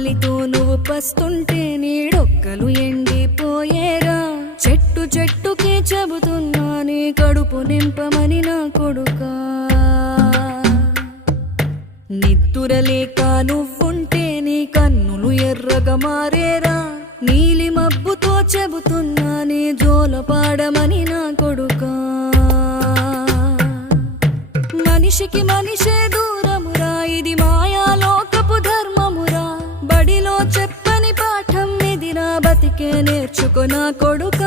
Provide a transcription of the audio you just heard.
ఆకలితో నువ్వు పస్తుంటే నీడొక్కలు ఎండిపోయేరా చెట్టు చెట్టుకే చెబుతున్నా నీ కడుపు నింపమని నా కొడుకా నిద్దురలేక నువ్వుంటే నీ కన్నులు ఎర్రగా మారేరా నీలి మబ్బుతో చెబుతున్నా నీ జోలపాడమని నా కొడుకా మనిషికి మనిషే దూరమురా ఇది మాయాలోకపు ధర్మమురా బడిలో చెప్పని పాఠం ఇదిరా బతికే నేర్చుకో నా కొడుకా